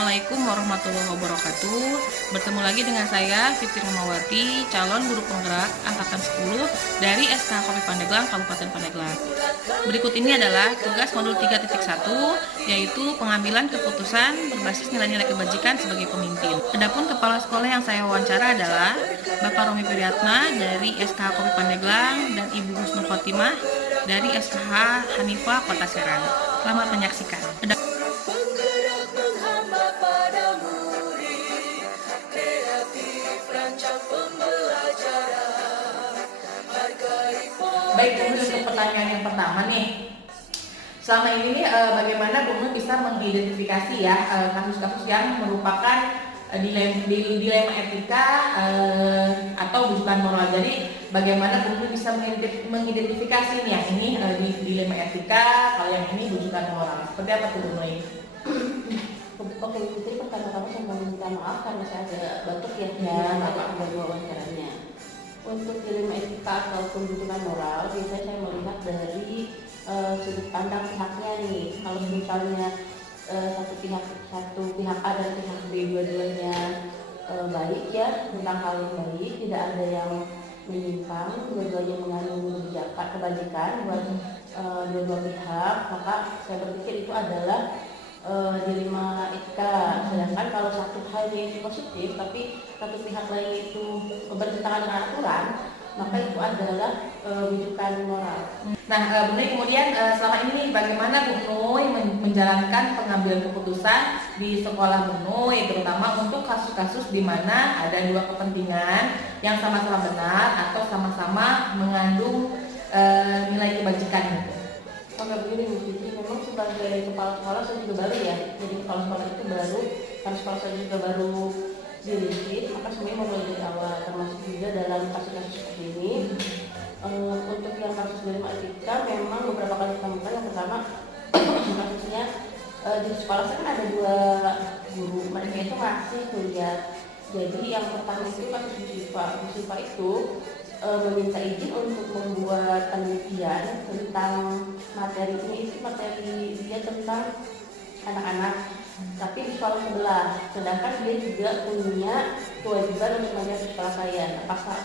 Assalamualaikum warahmatullahi wabarakatuh. Bertemu lagi dengan saya Fitri Rahmawati, calon guru penggerak angkatan 10 dari SK Kopi Pandeglang, Kabupaten Pandeglang. Berikut ini adalah tugas modul 3.1, yaitu pengambilan keputusan berbasis nilai-nilai kebajikan sebagai pemimpin. Adapun kepala sekolah yang saya wawancara adalah Bapak Romi Priyatna dari SK Kopi Pandeglang dan Ibu Husnul Khotimah dari SKH Hanifah Kota Serang. Selamat menyaksikan. Baik, untuk pertanyaan yang pertama nih, selama ini nih bagaimana Bu Nur bisa mengidentifikasi ya kasus-kasus yang merupakan dilema etika atau bujukan moral. Jadi bagaimana Bu Nur bisa mengidentifikasi nih yang ini dilema etika, kalau yang ini bujukan moral. Seperti apa tuh Bu Nur? Oke, jadi pertama-tama saya mau minta maaf karena saya ada batuk ya, Bapak baru wawancaranya. Untuk dilema etika atau kebutuhan moral, biasanya saya melihat dari sudut pandang pihaknya nih. Kalau misalnya satu pihak A dan pihak B dua-duanya baik ya, tentang hal yang baik, tidak ada yang menyimpang, dua-duanya mengandung kebajikan buat dua-dua pihak, maka saya berpikir itu adalah dilema etika. Sedangkan kalau satu halnya itu positif tapi satu pihak lain itu bertentangan dengan aturan, maka itu adalah rujukan moral. Nah, Bu Nur kemudian selama ini bagaimana Bu Nur menjalankan pengambilan keputusan di sekolah Bu Nur, terutama untuk kasus-kasus di mana ada dua kepentingan yang sama-sama benar atau sama-sama mengandung nilai kebajikan gitu. Oke, begini Bu Fitri, memang sebagai kepala sekolah saya juga baru ya. Jadi kepala sekolah itu baru, karena sekolah saya juga baru dirintis, maka semuanya mulai dari awal, termasuk juga dalam kasus-kasus seperti ini. Untuk yang kasus dilema etika memang beberapa kali ditemukan. Yang pertama kasusnya di sekolah saya kan ada dua guru, mereka itu masih kuliah. Jadi yang pertama itu kasus Bu Siva itu meminta izin untuk membuat penelitian tentang materinya, itu materi dia tentang anak-anak, tapi di sekolah sebelah, sedangkan dia juga punya kewajiban untuk mengajar di sekolah saya.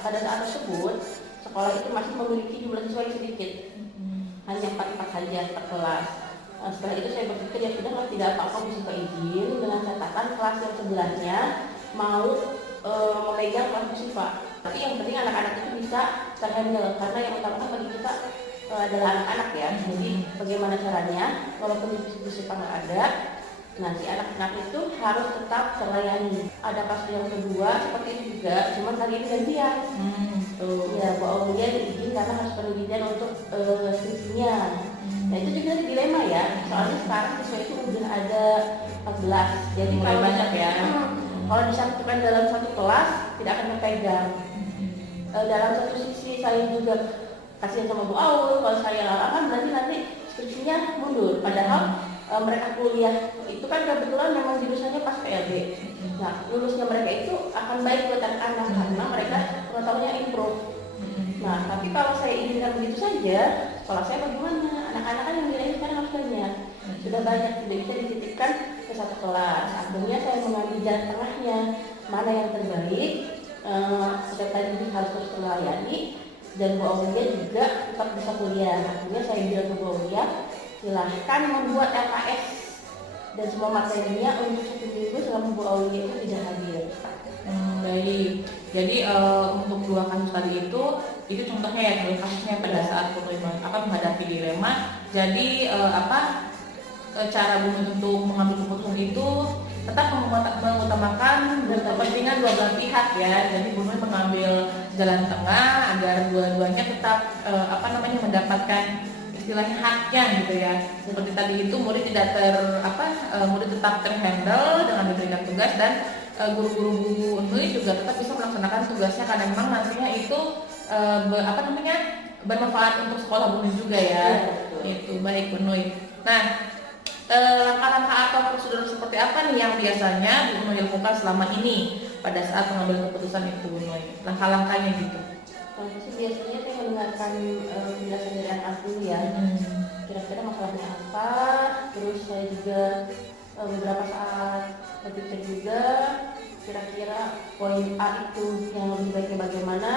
Pada saat tersebut sekolah itu masih memiliki jumlah siswa yang sedikit, hanya 4 saja per kelas. Setelah itu saya berpikir ya sudah, tidak apa-apa bisa izin dengan catatan kelas yang sebelahnya mau memegang kelas musifah. Tapi yang penting anak-anak itu bisa terhandle, karena yang utama kan bagi kita adalah anak-anak ya. Jadi bagaimana caranya, walaupun di nggak ada, nah si anak-anak itu harus tetap terlayani. Ada kasus yang kedua seperti itu juga, cuman kali ini gantian. Ya, Bu Aulia diizin karena harus penelitian untuk skripsinya. Nah itu juga dilema ya, soalnya sekarang siswa itu udah ada 14, jadi mulai banyak ya. Kalau disatukan dalam satu kelas tidak akan terpegang. Dalam satu sisi saya juga kasihan sama Bu Aul, kalau saya larangan berarti nanti skripsinya mundur. Padahal mereka kuliah itu kan kebetulan memang jurusannya pas PLB. Nah lulusnya mereka itu akan baik buat anak-anak karena mereka pengetahuannya improve. Nah tapi kalau saya izinkan begitu saja, sekolah saya bagaimana? Anak-anak kan yang nilainya sekarang harus banyak, sudah banyak, tidak bisa dititipkan ke satu kelas. Akhirnya saya mengambil jalan tengahnya, mana yang terbaik. Setiap tadi harus terus melayani, dan Bu Aulia juga tetap bisa kuliah. Akhirnya saya bilang ke Bu Aulia, silahkan membuat LKS dan semua materinya untuk 1 minggu selama Bu Aulia itu tidak hadir. Baik, jadi untuk dua kasus tadi itu contohnya ya, dua kasusnya pada saat menghadapi dilema. Jadi cara Bu Nur untuk mengambil keputusan itu tetap mengutamakan kepentingan dua belah pihak ya. Jadi Bu Nur mengambil jalan tengah agar dua-duanya tetap mendapatkan istilahnya haknya gitu ya. Seperti tadi itu murid murid tetap terhandle dengan diberikan tugas, dan guru-guru Bu Nur juga tetap bisa melaksanakan tugasnya karena memang nantinya itu bermanfaat untuk sekolah Bu Nur juga ya. Itu baik Bu Nur. Nah, langkah-langkah atau prosedur seperti apa nih yang biasanya Bu Nur lakukan selama ini pada saat mengambil keputusan itu Bu Nur? Langkah-langkahnya gitu. Kalau sih biasanya saya mendengarkan penjelasan dari anak dulu ya. Kira-kira masalahnya apa, terus saya juga beberapa saat dicek juga kira-kira poin A itu yang lebih baiknya bagaimana,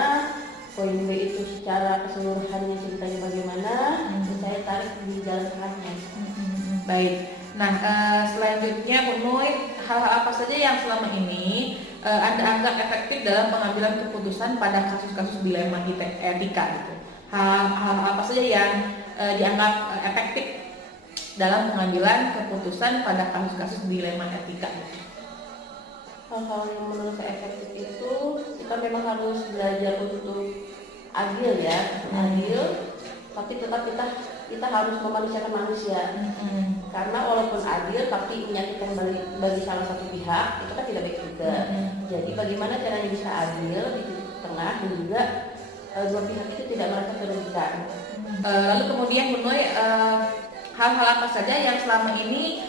poin B itu secara keseluruhannya ceritanya bagaimana, terus saya tarik di jalan tengahnya. Baik. Nah, selanjutnya Bu Nuy, hal-hal apa saja yang selama ini Anda anggap efektif dalam pengambilan keputusan pada kasus-kasus dilema etika gitu? Hal-hal apa saja yang dianggap efektif dalam pengambilan keputusan pada kasus-kasus dilema etika gitu? Hal-hal yang menurut saya efektif itu kita memang harus belajar untuk adil ya, adil, tapi tetap kita harus memanusiakan manusia. Karena walaupun adil tapi menyakitkan bagi salah satu pihak itu kan tidak baik juga. Jadi bagaimana caranya bisa adil di titik tengah dan juga dua pihak itu tidak merasa dirugikan. Lalu kemudian Bu Nuy, hal-hal apa saja yang selama ini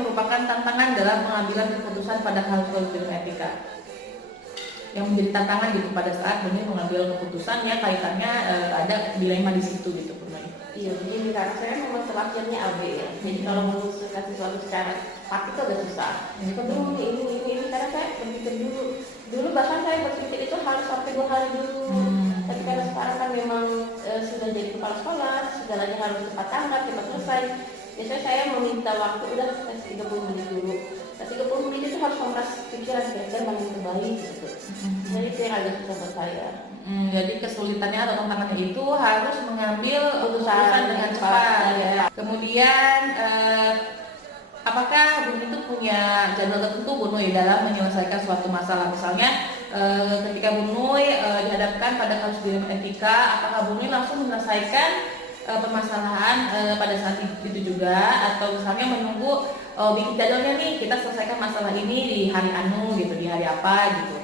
merupakan tantangan dalam pengambilan keputusan pada hal dilema etika, yang menjadi tantangan gitu pada saat Bu Nuy mengambil keputusan ya kaitannya ada dilema di situ gitu Bu Nuy. Iya, jadi karena saya memang terlahirnya AB ya. Jadi kalau mengusulkan sesuatu secara fakta itu agak susah. Ini karena saya berpikir dulu bahkan saya berpikir itu harus sampai 2 hari dulu. Tapi karena sekarang kan memang sudah jadi kepala sekolah, segalanya harus cepat tanggap, cepat selesai. Biasanya saya meminta waktu udah 30 menit dulu. Nah 30 menit itu harus membahas pikiran kira-kira mana yang terbaik gitu. Jadi itu yang agak susah buat saya. Jadi kesulitannya atau tantangannya itu harus mengambil keputusan dengan cepat. cepat. Ya. Kemudian apakah Bu Nuy itu punya jadwal tertentu Bu Nuy dalam menyelesaikan suatu masalah? Misalnya ketika Bu Nuy dihadapkan pada kasus dilema etika, apakah Bu Nuy langsung menyelesaikan permasalahan pada saat itu juga, atau misalnya menunggu bikin jadwalnya nih kita selesaikan masalah ini di hari anu gitu, di hari apa gitu.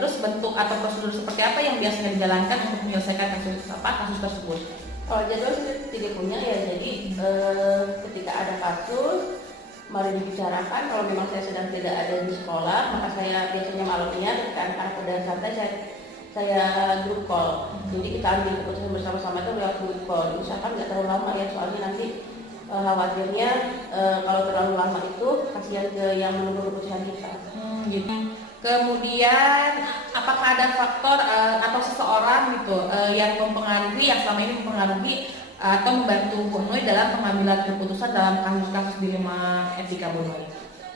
Terus bentuk atau prosedur seperti apa yang biasanya dijalankan untuk menyelesaikan kasus tersebut? Kalau jadwal saya tidak punya ya, jadi ketika ada kasus mari dibicarakan. Kalau memang saya sedang tidak ada di sekolah, maka saya biasanya malamnya ketika anak-anak udah santai saya group call. Jadi kita ambil keputusan bersama-sama itu lewat group call. Misalkan nggak terlalu lama ya, soalnya nanti khawatirnya kalau terlalu lama itu kasihan ke yang menunggu keputusan kita. Gitu. Kemudian apakah ada faktor atau seseorang gitu yang mempengaruhi, yang selama ini mempengaruhi atau membantu Bu Nuy dalam pengambilan keputusan dalam kasus-kasus dilema etika Bu Nuy?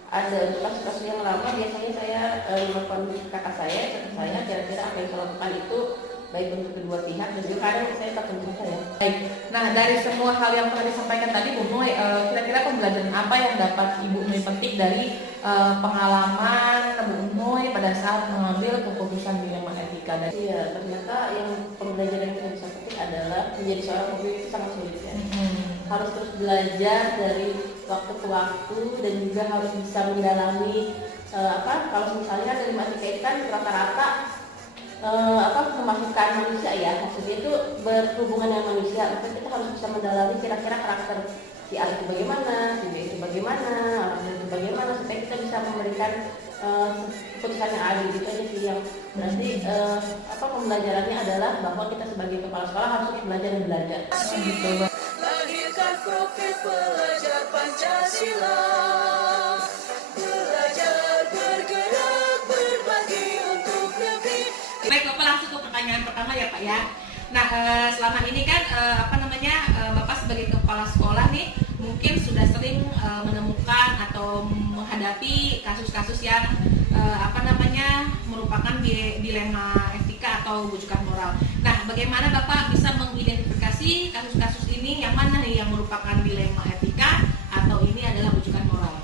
Ada untuk kasus-kasus yang lama biasanya saya menelpon kakak saya kira-kira apa yang saya lakukan itu baik untuk kedua pihak dan juga kadang saya telepon saya. Baik. Nah dari semua hal yang telah disampaikan tadi Bu Nuy, kira-kira pembelajaran apa yang dapat Ibu Nuy petik dari pengalaman Bu Nuy pada saat mengambil keputusan dilema etika? Iya, ternyata yang pembelajaran yang saya bisa petik adalah menjadi seorang pemimpin itu sangat sulit ya. Harus terus belajar dari waktu ke waktu dan juga harus bisa mendalami kalau misalnya dari etika itu kan rata-rata memasukkan manusia ya, maksudnya itu berhubungan dengan manusia, maka kita harus bisa mendalami kira-kira karakter si A itu bagaimana, si B itu bagaimana, orang itu bagaimana, supaya kita bisa memberikan keputusan yang adil gitu aja sih. Yang berarti pembelajarannya adalah bahwa kita sebagai kepala sekolah harus belajar dan belajar. Gitu. Lahirkan profil pelajar Pancasila, belajar bergerak berbagi untuk negeri. Baik Bapak, langsung ke pertanyaan pertama ya Pak ya. Nah selama ini kan Bapak sebagai kepala sekolah nih mungkin sudah sering menemukan atau menghadapi kasus-kasus yang merupakan dilema etika atau rujukan moral. Nah, bagaimana Bapak bisa mengidentifikasi kasus-kasus ini yang mana nih yang merupakan dilema etika atau ini adalah rujukan moral?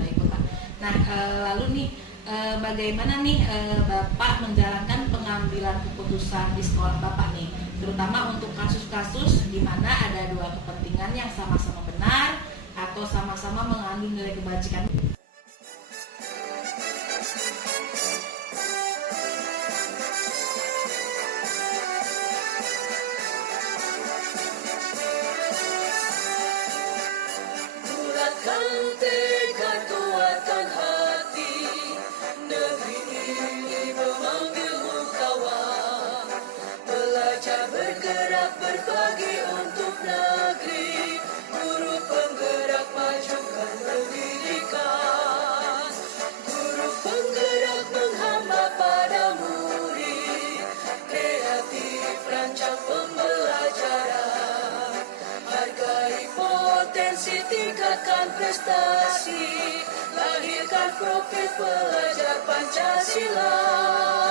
Baik Bapak. Nah, lalu nih bagaimana nih Bapak menjalankan pengambilan keputusan di sekolah Bapak nih, terutama untuk kasus-kasus di mana ada dua kepentingan yang sama-sama benar atau sama-sama mengandung nilai kebajikan. Berbagi untuk negeri, guru penggerak majukan pendidikan. berprestasi, lahirkan profil pelajar Pancasila.